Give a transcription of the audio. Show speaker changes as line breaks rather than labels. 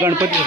Ganpati